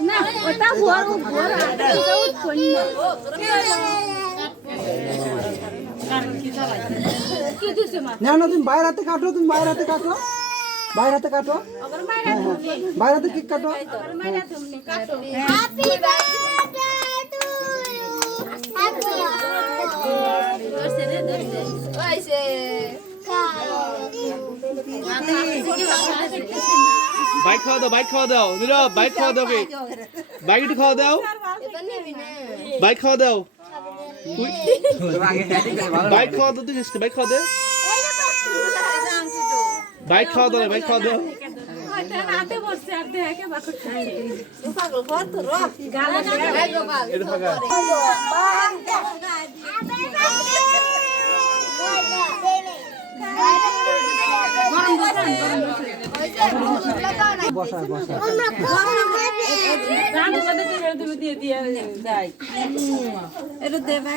না ওটা দিছে মা না না তুমি বাইরে হাতে কাটো তুমি বাইরে হাতে কাটো। বাইরে হাতে কাটো। বাইরে হাতে কেক কাটো আবার বাইক খাওয়া দাও বাইক খাওয়া দাও। নীরব বাইক খাওয়া দাও বাইক একটু খাওয়া দাও। বাইক খাওয়া দাও। বাইক খাওয়া দাও তুই বাইক খাওয়া দে। বাইক খাওয়া দাও বাইক খাওয়া দাও। ওইটা দিয়ে দিয়ে যাই এটা দেবে।